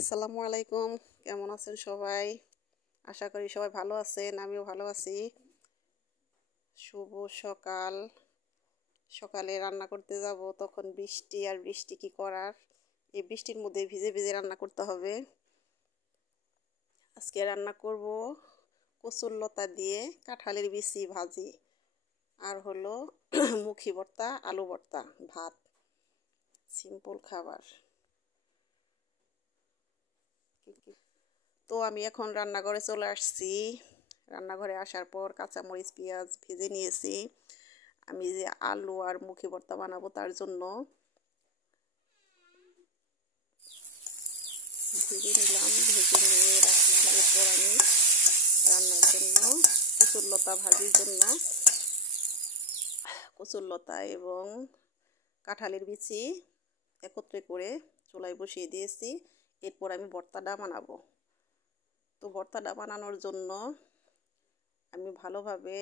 আসসালামু আলাইকুম। কেমন আছেন সবাই? আশা করি সবাই ভালো আছেন, আমিও ভালো আছি। শুভ সকাল। সকালে রান্না করতে যাব, তখন বৃষ্টি, আর বৃষ্টি কি করার, এই বৃষ্টির মধ্যে ভিজে ভিজে রান্না করতে হবে। আজকে রান্না করব কচুর লতা দিয়ে কাঁঠালের বিচি ভাজি, আর হলো মুখি ভর্তা, আলু ভর্তা, ভাত। সিম্পল খাবার। তো আমি এখন রান্নাঘরে চলে আসছি। রান্নাঘরে আসার পর কাঁচামরিচ পেঁয়াজ ভেজে নিয়েছি। আমি যে আলু আর মুখি ভর্তা বানাবো তার জন্য ভেজে নিলাম, ভেজে নিয়ে রাখলাম। এরপর আমি রান্নার জন্য কচুরলতা ভাজির জন্য কচুরলতা এবং কাঁঠালের বিচি একত্রে করে চুলায় বসিয়ে দিয়েছি। এরপর আমি ভর্তাটা বানাবো। তো ভর্তাটা বানানোর জন্য আমি ভালোভাবে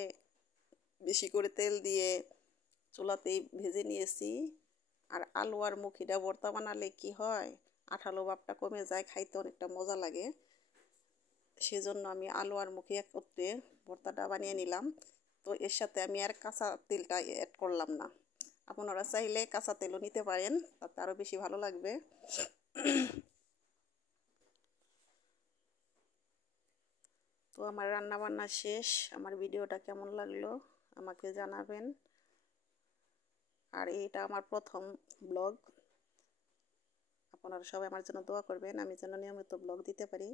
বেশি করে তেল দিয়ে চুলাতেই ভেজে নিয়েছি। আর আলু আর মুখিটা ভর্তা বানালে কি হয়, আঠালো ভাবটা কমে যায়, খাইতে অনেকটা মজা লাগে। সেজন্য আমি আলু আর মুখি একত্রে ভর্তাটা বানিয়ে নিলাম। তো এর সাথে আমি আর কাঁচা তেলটা অ্যাড করলাম না। আপনারা চাইলে কাঁচা তেলও নিতে পারেন, তাতে আরও বেশি ভালো লাগবে। তো আমার রান্না বান্না শেষ। আমার ভিডিওটা কেমন লাগলো আমাকে জানাবেন। আর এটা আমার প্রথম ব্লগ। আপনারা সবাই আমার জন্য দোয়া করবেন, আমি যেন নিয়মিত ব্লগ দিতে পারি।